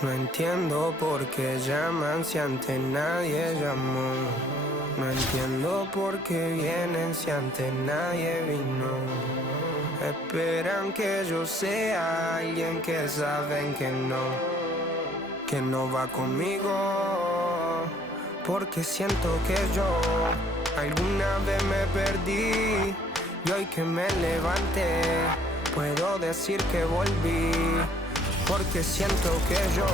No entiendo por qué llaman si antes nadie llamó. No entiendo por qué vienen si antes nadie vino. Esperan que yo sea alguien que saben que no va conmigo. Porque siento que yo alguna vez me perdí y hoy que me levanté puedo decir que volví. Porque siento que yo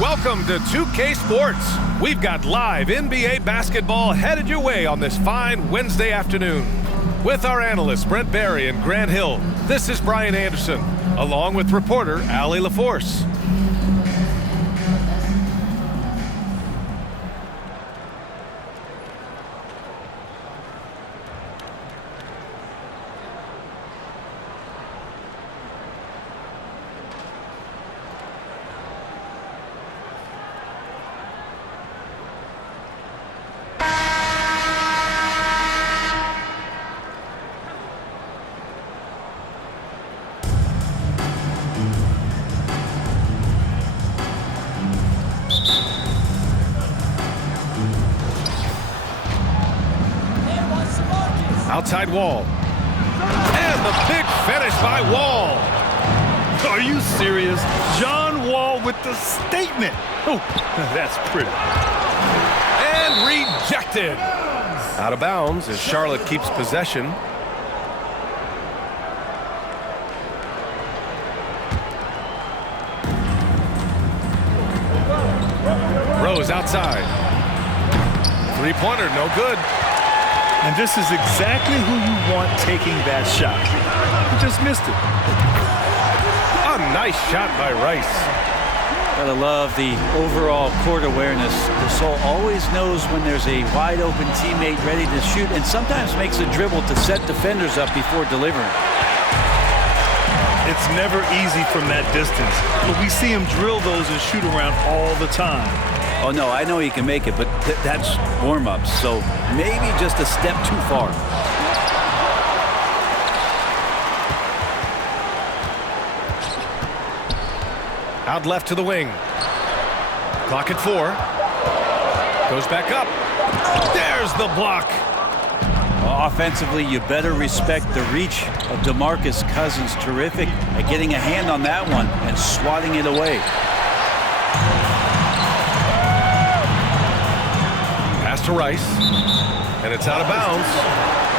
Welcome to 2K Sports. We've got live NBA basketball headed your way on this fine Wednesday afternoon. With our analysts Brent Barry and Grant Hill, this is Brian Anderson, along with reporter Allie LaForce. Outside Wall. And the big finish by Wall. Are you serious? John Wall with the statement. Oh, that's pretty. And rejected. Out of bounds as Charlotte keeps possession. Rose outside. Three-pointer, no good. And this is exactly who you want taking that shot. He just missed it. A nice shot by Rice. Gotta love the overall court awareness. Gasol always knows when there's a wide open teammate ready to shoot and sometimes makes a dribble to set defenders up before delivering. It's never easy from that distance, but we see him drill those and shoot around all the time. Oh, no, I know he can make it, but that's warm-ups, so maybe just a step too far. Out left to the wing. Clock at 4. Goes back up. There's the block. Offensively, you better respect the reach of DeMarcus Cousins. Terrific at getting a hand on that one and swatting it away. Pass to Rice, and it's out of bounds.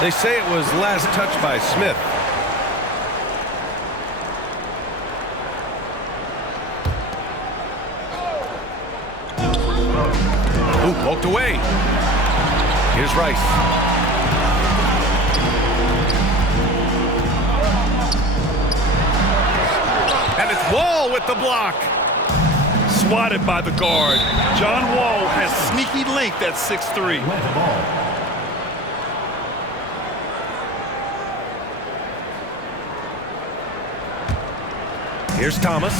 They say it was last touched by Smith. Ooh, poked away. Here's Rice. And it's Wall with the block. Swatted by the guard. John Wall has sneaky length at 6'3". Here's Thomas.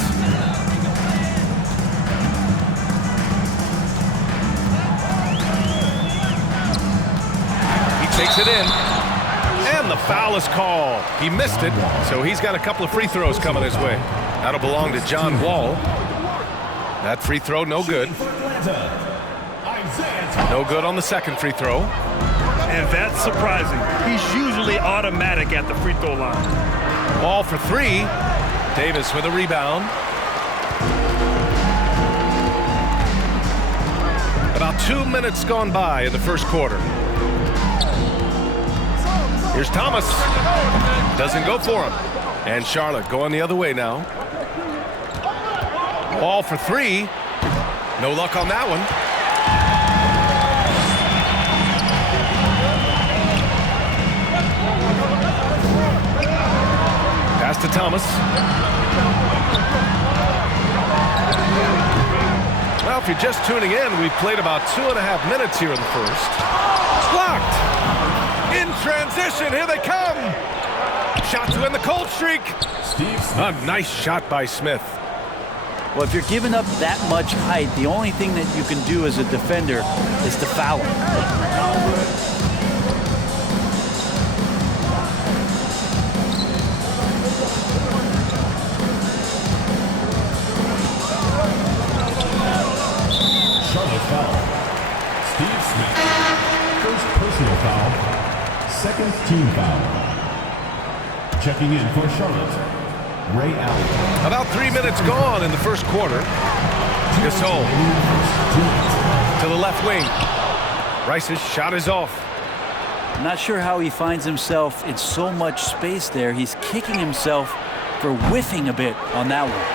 He takes it in. And the foul is called. He missed it, so he's got a couple of free throws coming his way. That'll belong to John Wall. That free throw, no good. No good on the second free throw. And that's surprising. He's usually automatic at the free throw line. Wall for 3. Davis with a rebound. About 2 minutes gone by in the first quarter. Here's Thomas. Doesn't go for him. And Charlotte going the other way now. Wall for 3. No luck on that one. Pass to Thomas. Well, if you're just tuning in, we've played about 2.5 minutes here in the first. Blocked. In transition, here they come. Shot to end the cold streak. A nice shot by Smith. Well, if you're giving up that much height, the only thing that you can do as a defender is to foul him. personal foul. Second team foul. Checking in for Charlotte, Ray Allen. About 3 minutes gone in the first quarter. Gasol to the left wing. Rice's shot is off. I'm not sure how he finds himself in so much space there. He's kicking himself for whiffing a bit on that one.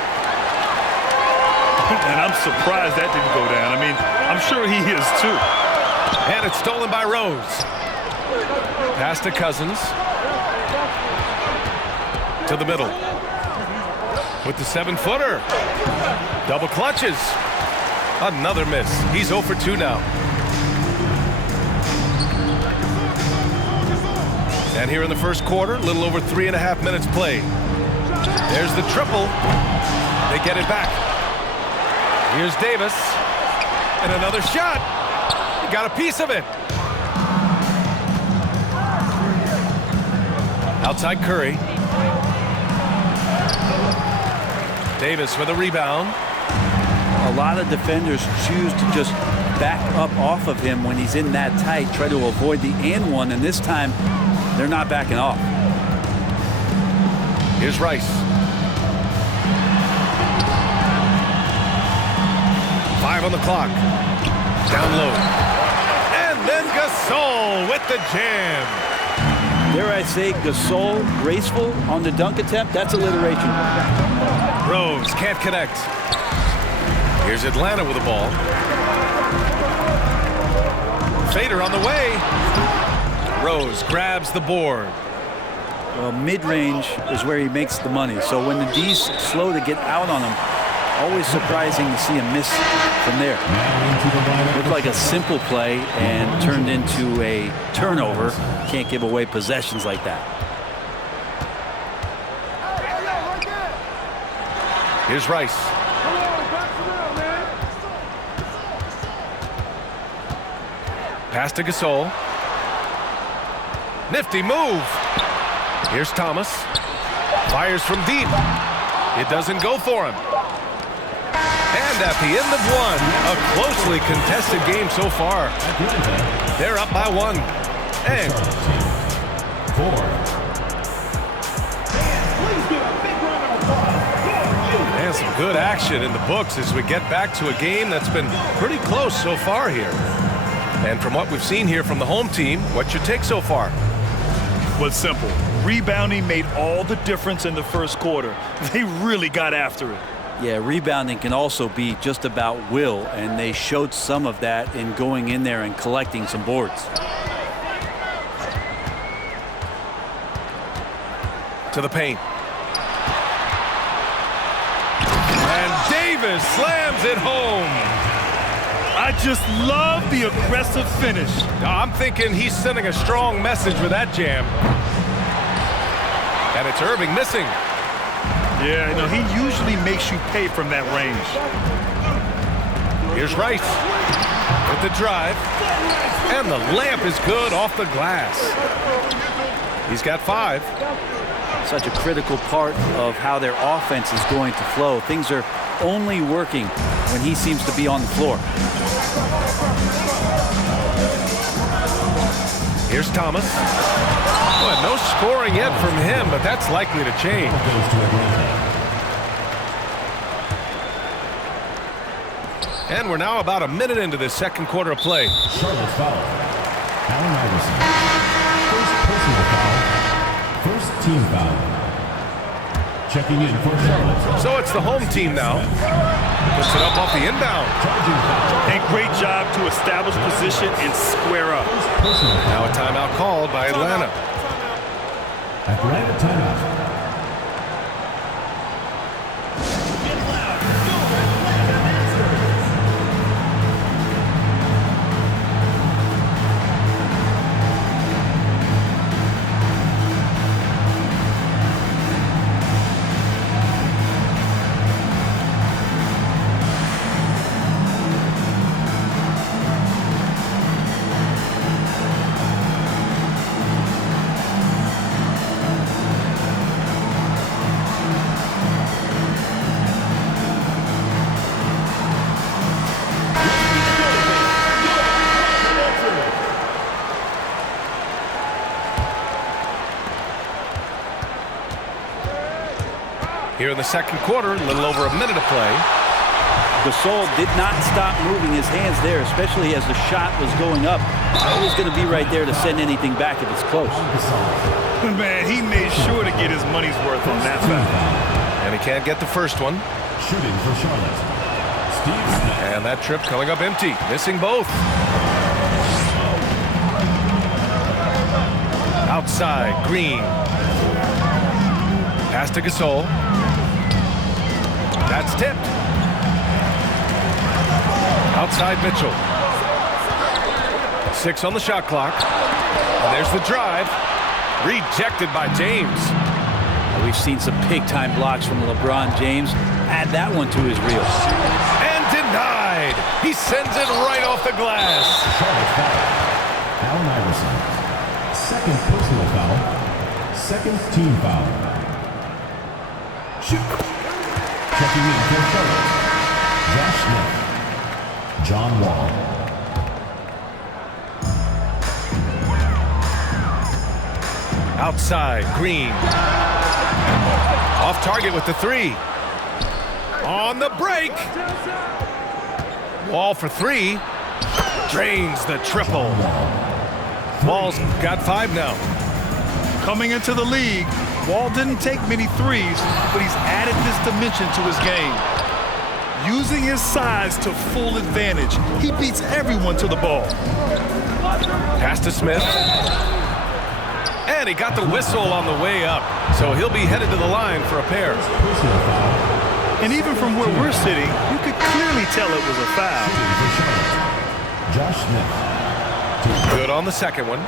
And I'm surprised that didn't go down. I mean, I'm sure he is too. And it's stolen by Rose. Pass to Cousins. To the middle. With the 7-footer. Double clutches. Another miss. He's 0 for 2 now. And here in the first quarter, a little over 3.5 minutes played. There's the triple. They get it back. Here's Davis. And another shot. He got a piece of it. Outside Curry. Davis for the rebound. A lot of defenders choose to just back up off of him when he's in that tight, try to avoid the and one, and this time they're not backing off. Here's Rice. 5 on the clock. Down low. And then Gasol with the jam. Dare I say Gasol graceful on the dunk attempt? That's alliteration. Rose can't connect. Here's Atlanta with the ball. Fader on the way. Rose grabs the board. Well, mid-range is where he makes the money. So when the D's slow to get out on him, always surprising to see him miss from there. Looked like a simple play and turned into a turnover. Can't give away possessions like that. Here's Rice. Pass to Gasol. Nifty move. Here's Thomas. Fires from deep. It doesn't go for him. And at the end of one, a closely contested game so far. They're up by 1. And 4. and some good action in the books as we get back to a game that's been pretty close so far here. And from what we've seen here from the home team, what's your take so far? Was simple. Rebounding made all the difference in the first quarter. They really got after it. Yeah, rebounding can also be just about will, and they showed some of that in going in there and collecting some boards. To the paint. And Davis slams it home. I just love the aggressive finish. I'm thinking he's sending a strong message with that jam. And it's Irving missing. Yeah, you know, he usually makes you pay from that range. Here's Rice with the drive. And the layup is good off the glass. He's got 5. Such a critical part of how their offense is going to flow. Things are only working when he seems to be on the floor. Here's Thomas. Well, no scoring yet from him, but that's likely to change. And we're now about a minute into this second quarter of play. Charlotte foul. Allen Iverson. First personal foul. First team foul. Checking in for Charlotte. So it's the home team now. Puts it up off the inbound. And great job to establish position and square up. Now a timeout called by Atlanta. Atlanta timeout. Here in the second quarter, a little over a minute of play. Gasol did not stop moving his hands there, especially as the shot was going up. Always going to be right there to send anything back if it's close. Man, he made sure to get his money's worth on that foul. And he can't get the first one. Shooting for Charlotte, Steve Smith. And that trip coming up empty, missing both. Outside, Green. Pass to Gasol. That's tipped. Outside Mitchell. 6 on the shot clock. And there's the drive. Rejected by James. We've seen some big-time blocks from LeBron James. Add that one to his reel. And denied. He sends it right off the glass. Charlotte foul. Allen Iverson. Second personal foul. Second team foul. Shoot. Checking in for Charlotte, Josh Smith. John Wall. Outside, Green. Off target with the 3. On the break. Wall for 3. Drains the triple. Wall's got 5 now. Coming into the league, Wall didn't take many threes, but he's added this dimension to his game. Using his size to full advantage, he beats everyone to the ball. Pass to Smith. And he got the whistle on the way up, so he'll be headed to the line for a pair. Personal foul. And even from where we're sitting, you could clearly tell it was a foul. Shooting for Charlotte, Josh Smith. Good on the second one.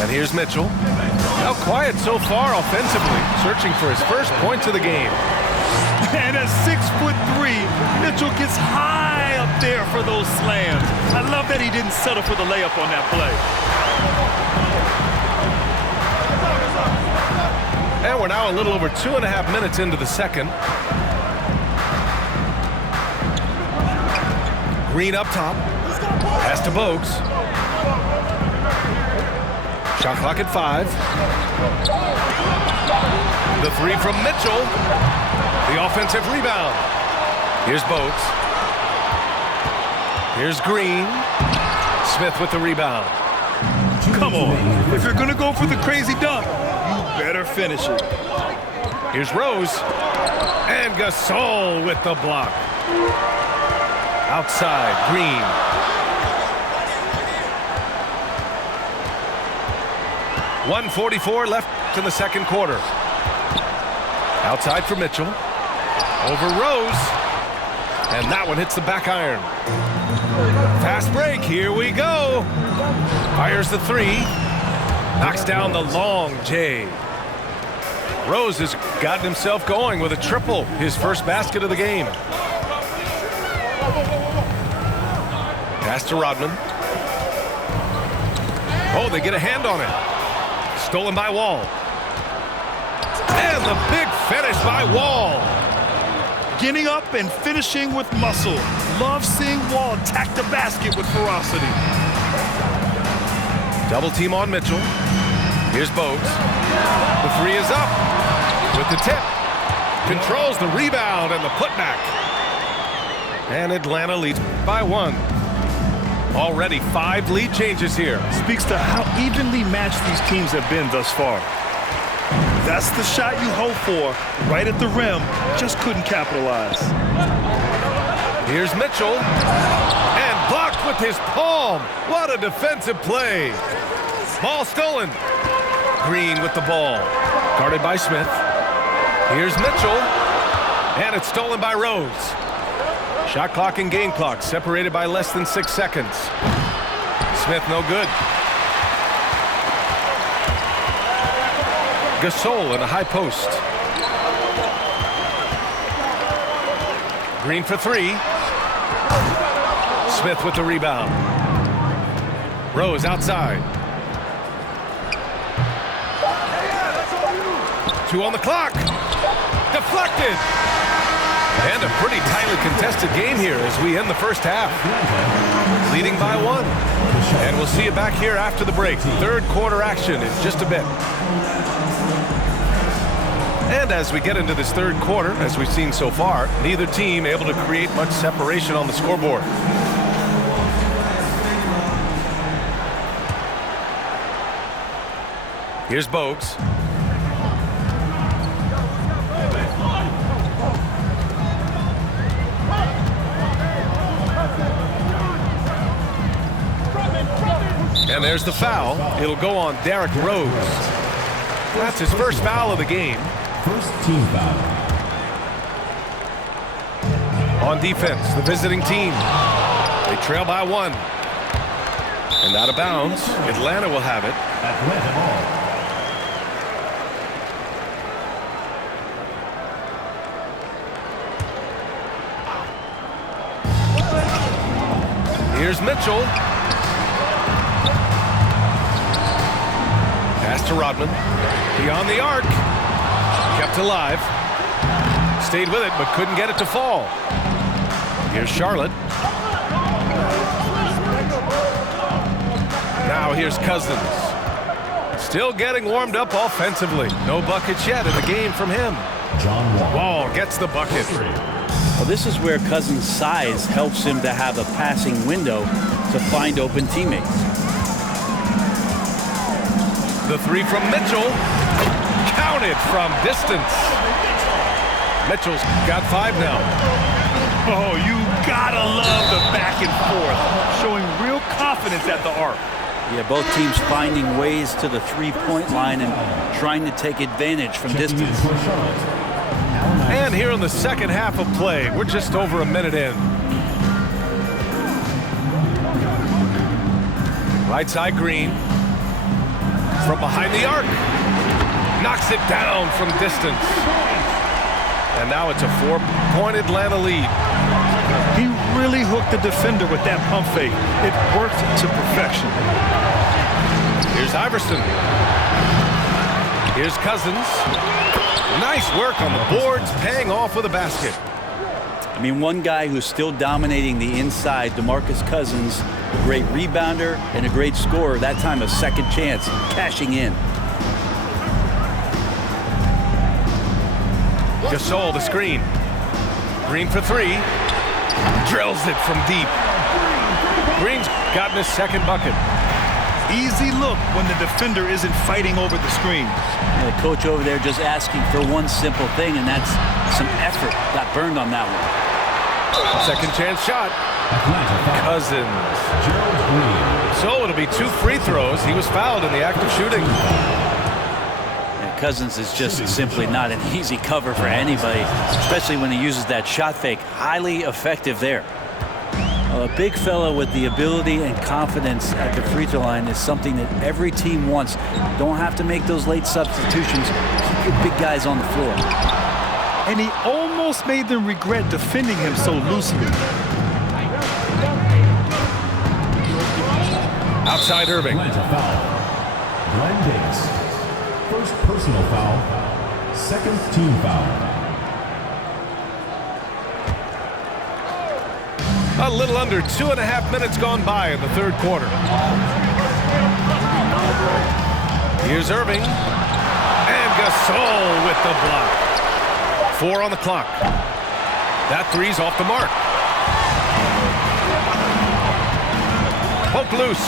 And here's Mitchell. Now quiet so far offensively, searching for his first points of the game. And at 6'3", Mitchell gets high up there for those slams. I love that he didn't settle for the layup on that play. And we're now a little over 2.5 minutes into the second. Green up top. Pass to Bogues. Shot clock at 5. The 3 from Mitchell. The offensive rebound. Here's Bogues. Here's Green. Smith with the rebound. Come on. If you're going to go for the crazy dunk, you better finish it. Here's Rose. And Gasol with the block. Outside, Green. .144 left in the second quarter. Outside for Mitchell. Over Rose. And that one hits the back iron. Fast break. Here we go. Fires the 3. Knocks down the long J. Rose has gotten himself going with a triple. His first basket of the game. Pass to Rodman. Oh, they get a hand on it. Stolen by Wall. And the big finish by Wall. Getting up and finishing with muscle. Love seeing Wall attack the basket with ferocity. Double team on Mitchell. Here's Bogues. The 3 is up. With the tip. Controls the rebound and the putback. And Atlanta leads by 1. Already 5 lead changes here. Speaks to how evenly matched these teams have been thus far. That's the shot you hope for, right at the rim. Just couldn't capitalize. Here's Mitchell. And blocked with his palm. What a defensive play. Ball stolen. Green with the ball. Guarded by Smith. Here's Mitchell. And it's stolen by Rose. Shot clock and game clock separated by less than 6 seconds. Smith no good. Gasol in a high post. Green for 3. Smith with the rebound. Rose outside. 2 on the clock. Deflected. And a pretty tightly contested game here as we end the first half. Leading by 1. And we'll see you back here after the break. Third quarter action in just a bit. And as we get into this third quarter, as we've seen so far, neither team able to create much separation on the scoreboard. Here's Bogues. And there's the foul. It'll go on Derrick Rose. That's his first foul of the game. First team foul. On defense, the visiting team. They trail by 1. And out of bounds, Atlanta will have it. Atlanta ball. Here's Mitchell. Pass to Rodman. Beyond the arc. Kept alive. Stayed with it, but couldn't get it to fall. Here's Charlotte. Now here's Cousins. Still getting warmed up offensively. No buckets yet in the game from him. John Wall gets the bucket. Well, this is where Cousins' size helps him to have a passing window to find open teammates. The three from Mitchell. Counted from distance. Mitchell's got 5 now. Oh, you gotta love the back and forth, showing real confidence at the arc. Yeah, both teams finding ways to the three-point line and trying to take advantage from distance. And here in the second half of play, we're just over a minute in. Right side Green. From behind the arc. Knocks it down from distance. And now it's a 4-point Atlanta lead. He really hooked the defender with that pump fake. It worked to perfection. Here's Iverson. Here's Cousins. Nice work on the boards, paying off with a basket. I mean, one guy who's still dominating the inside, DeMarcus Cousins, a great rebounder and a great scorer. That time a second chance, cashing in. Gasol the screen. Green for 3. Drills it from deep. Green's gotten his second bucket. Easy look when the defender isn't fighting over the screen. The coach over there just asking for one simple thing, and that's some effort. Got burned on that one. Second chance shot. Cousins. So it'll be 2 free throws. He was fouled in the act of shooting. And Cousins is just simply not an easy cover for anybody, especially when he uses that shot fake. Highly effective there. A big fella with the ability and confidence at the free throw line is something that every team wants. Don't have to make those late substitutions. Keep your big guys on the floor. And he almost made them regret defending him so loosely. Outside Irving. Atlanta foul. Glenn Davis. First personal foul. Second team foul. A little under 2.5 minutes gone by in the third quarter. Here's Irving. And Gasol with the block. 4 on the clock. That 3's off the mark. Poke loose.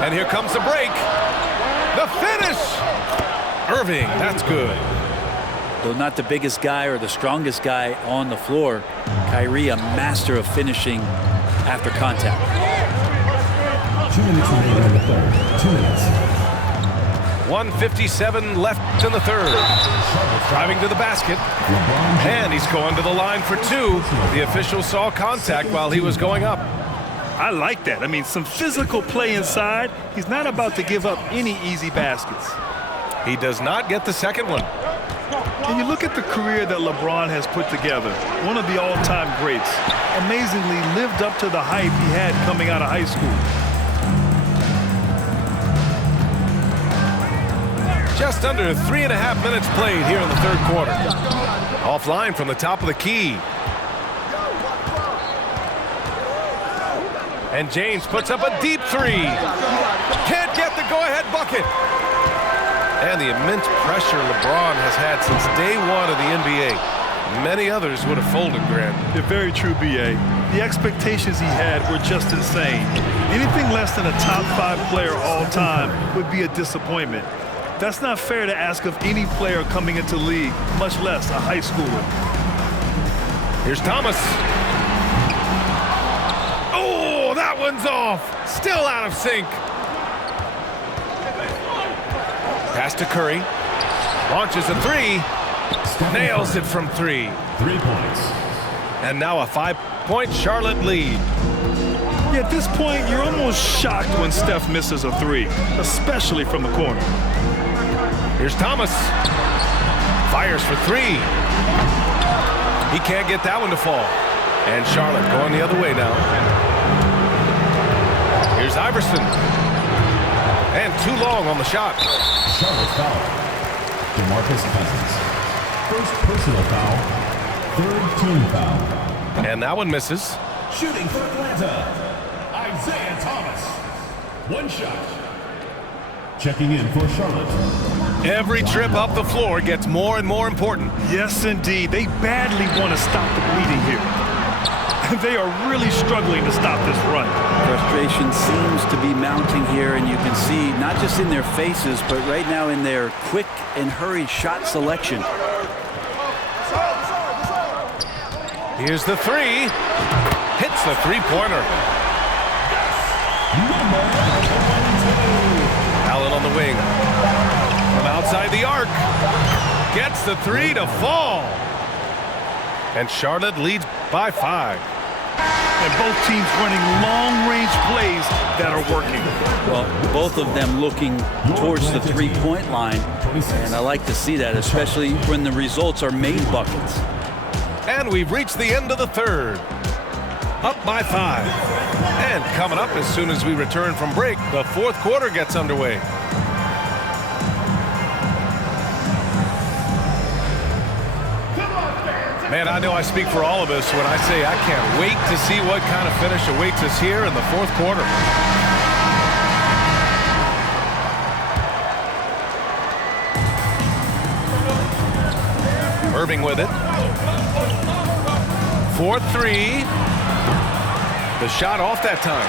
And here comes the break. The finish. Irving, that's good. Though not the biggest guy or the strongest guy on the floor, Kyrie a master of finishing after contact. 2 minutes remaining in the third. 2 minutes. 1:57 left in the third. Driving to the basket. And he's going to the line for 2. The official saw contact while he was going up. I like that. I mean, some physical play inside. He's not about to give up any easy baskets. He does not get the second one. And you look at the career that LeBron has put together, one of the all-time greats. Amazingly lived up to the hype he had coming out of high school. Just under 3.5 minutes played here in the third quarter. Offline from the top of the key. And James puts up a deep 3. Can't get the go-ahead bucket. And the immense pressure LeBron has had since day one of the NBA. Many others would have folded, Grant. They're very true, B.A. The expectations he had were just insane. Anything less than a top 5 player all time would be a disappointment. That's not fair to ask of any player coming into the league, much less a high schooler. Here's Thomas. Oh, that one's off. Still out of sync. Pass to Curry. Launches a 3. Nails it from 3. 3 points. And now a 5-point Charlotte lead. Yeah, at this point, you're almost shocked when Steph misses a 3, especially from the corner. Here's Thomas. Fires for 3. He can't get that one to fall. And Charlotte going the other way now. Here's Iverson. And too long on the shot. Charlotte foul. DeMarcus Cousins. First personal foul. Third team foul. And that one misses. Shooting for Atlanta, Isaiah Thomas. 1 shot. Checking in for Charlotte. Every trip up the floor gets more and more important. Yes, indeed. They badly want to stop the bleeding here. They are really struggling to stop this run. Frustration seems to be mounting here, and you can see not just in their faces, but right now in their quick and hurried shot selection. Here's the 3. Hits the 3-pointer. Allen on the wing. From outside the arc. Gets the 3 to fall. And Charlotte leads by 5. And both teams running long-range plays that are working. Well, both of them looking towards the 3-point line. And I like to see that, especially when the results are made buckets. And we've reached the end of the third. Up by 5. And coming up as soon as we return from break, the fourth quarter gets underway. Man, I know I speak for all of us when I say I can't wait to see what kind of finish awaits us here in the fourth quarter. Irving with it. 4-3. The shot off that time.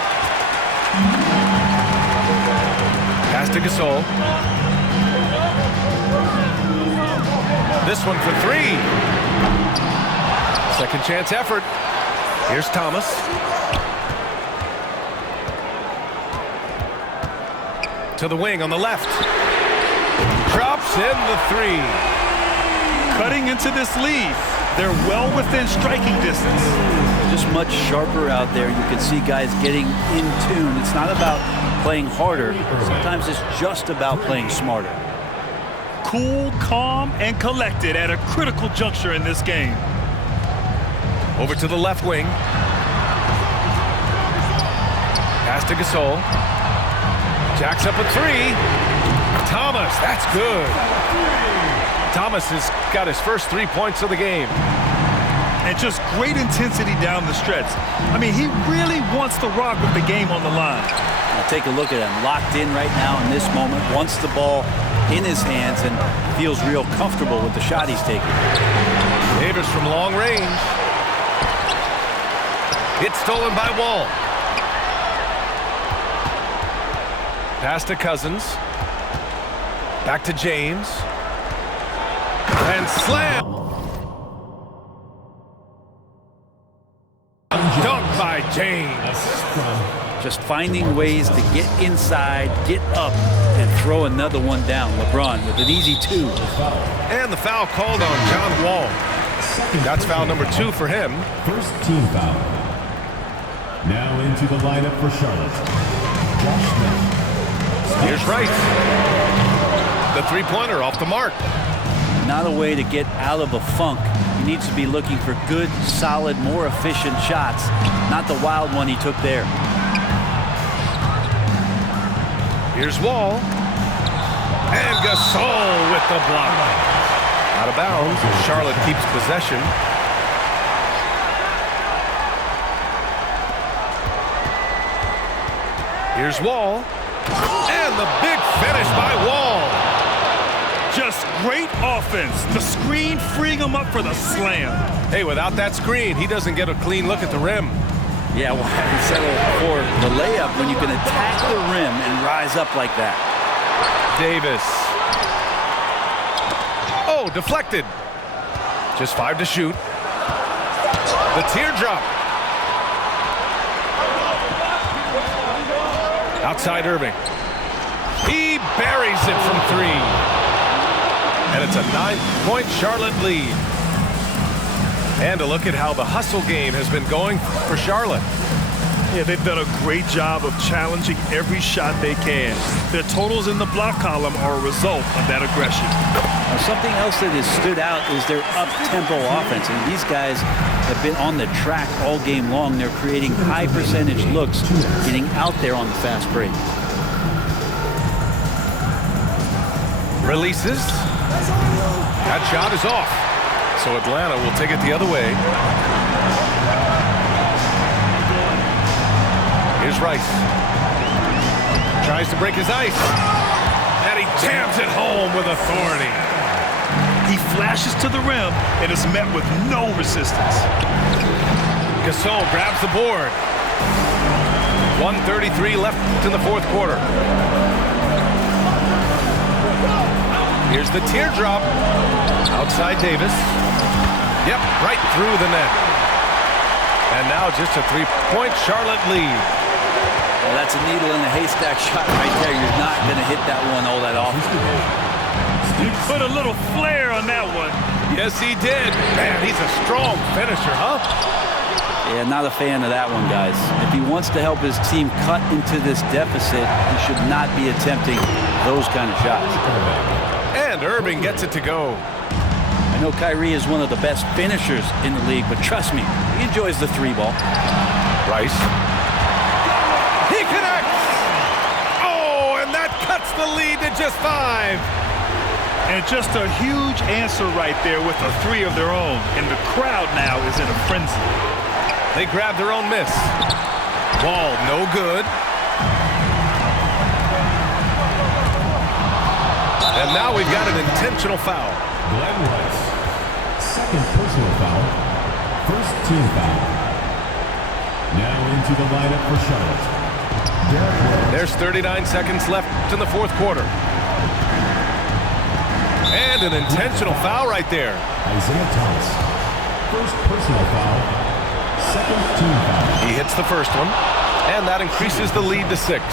Pass to Gasol. This one for 3. Second chance effort. Here's Thomas. To the wing on the left. Drops in the 3. Cutting into this lead. They're well within striking distance. Just much sharper out there. You can see guys getting in tune. It's not about playing harder. Sometimes it's just about playing smarter. Cool, calm, and collected at a critical juncture in this game. Over to the left wing. Pass to Gasol. Jacks up a 3. Thomas, that's good. Thomas has got his first 3 points of the game. And just great intensity down the stretch. I mean, he really wants to rock with the game on the line. Now take a look at him, locked in right now in this moment, wants the ball in his hands and feels real comfortable with the shot he's taking. Davis from long range. It's stolen by Wall. Pass to Cousins. Back to James. And slam. Dunk by James. Just finding ways to get inside, get up, and throw another one down. LeBron with an easy 2. And the foul called on John Wall. That's foul number 2 for him. First team foul. Now into the lineup for Charlotte. Josh Smith. Here's Rice. The 3-pointer off the mark. Not a way to get out of a funk. He needs to be looking for good, solid, more efficient shots, not the wild one he took there. Here's Wall. And Gasol with the block. Out of bounds. Charlotte keeps possession. Here's Wall. And the big finish by Wall. offense. The screen freeing him up for the slam. Hey, without that screen, he doesn't get a clean look at the rim. Yeah, why well, settle for the layup when you can attack the rim and rise up like that? Davis. Oh, deflected. Just 5 to shoot. The teardrop. Outside Irving. He buries it from 3. And it's a 9-point Charlotte lead. And a look at how the hustle game has been going for Charlotte. Yeah, they've done a great job of challenging every shot they can. Their totals in the block column are a result of that aggression. Now, something else that has stood out is their up-tempo offense. And these guys have been on the track all game long. They're creating high-percentage looks, getting out there on the fast break. Releases. That shot is off. So Atlanta will take it the other way. Here's Rice. Tries to break his ice. And he jams it home with authority. He flashes to the rim and is met with no resistance. Gasol grabs the board. 1:33 left in the fourth quarter. Here's the teardrop. Outside Davis. Yep, right through the net. And now just a 3-point Charlotte lead. Well, that's a needle in a haystack shot right there. You're not going to hit that one all that often. He put a little flair on that one. Yes, he did. Man, he's a strong finisher, huh? Yeah, not a fan of that one, guys. If he wants to help his team cut into this deficit, he should not be attempting those kind of shots. And Irving gets it to go. I know Kyrie is one of the best finishers in the league, but trust me, he enjoys the 3-ball. Rice. He connects! Oh, and that cuts the lead to just 5. And just a huge answer right there with a 3 of their own. And the crowd now is in a frenzy. They grab their own miss. Ball no good. And now we've got an intentional foul. Glenn Rice. Second personal foul. First team foul. Now into the lineup for Charlotte. Derek Rose. There's 39 seconds left in the fourth quarter. And an intentional foul right there. Isaiah Thomas. First personal foul. Second team foul. He hits the first one. And that increases the lead to 6.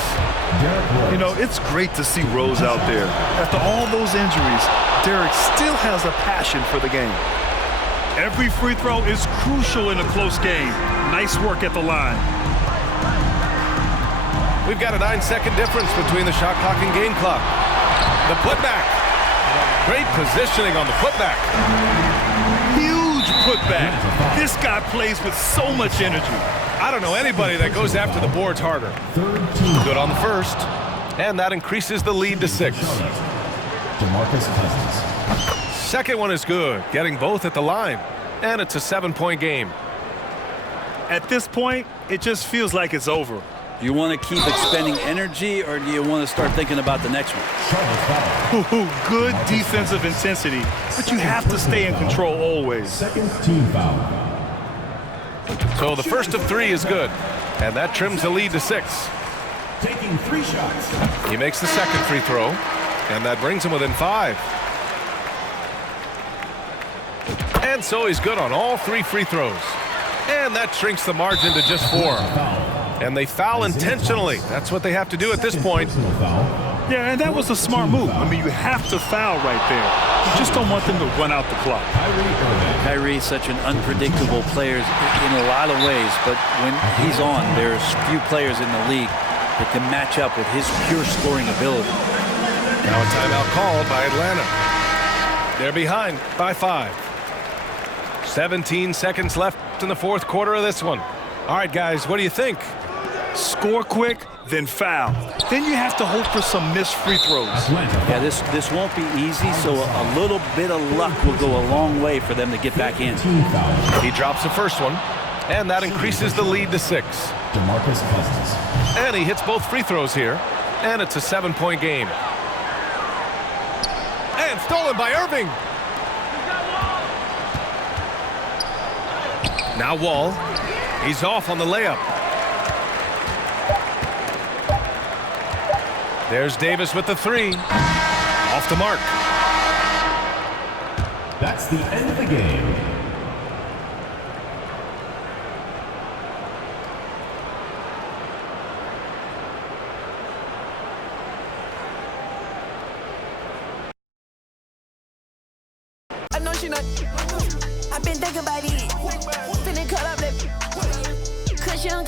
You know, it's great to see Rose out there. After all those injuries, Derek still has a passion for the game. Every free throw is crucial in a close game. Nice work at the line. We've got a 9-second difference between the shot clock and game clock. The putback. Great positioning on the putback. Huge putback. This guy plays with so much energy. I don't know anybody that goes after the boards harder. Good on the first. And that increases the lead to 6. DeMarcus Cousins. Second one is good, getting both at the line. And it's a 7-point game. At this point, it just feels like it's over. Do you want to keep expending energy, or do you want to start thinking about the next one? Good defensive intensity, but you have to stay in control always. Second team foul. So the first of 3 is good. And that trims the lead to 6. Taking 3 shots. He makes the second free throw. And that brings him within 5. And so he's good on all 3 free throws. And that shrinks the margin to just 4. And they foul intentionally. That's what they have to do at this point. Yeah, and that was a smart move. I mean, you have to foul right there. You just don't want them to run out the clock. Kyrie is such an unpredictable player in a lot of ways, but when he's on, there's few players in the league that can match up with his pure scoring ability. Now a timeout called by Atlanta. They're behind by 5. 17 seconds left in the fourth quarter of this one. All right, guys, what do you think? Score quick, then foul. Then you have to hope for some missed free throws. Yeah, this won't be easy, so a little bit of luck will go a long way for them to get back in. He drops the first one, and that increases the lead to 6. DeMarcus Cousins. And he hits both free throws here, and it's a 7-point game. And stolen by Irving. Now Wall. He's off on the layup. There's Davis with the three. Off the mark. That's the end of the game. I know she not. I've been thinking about it. Finna cut up that. Cause she don't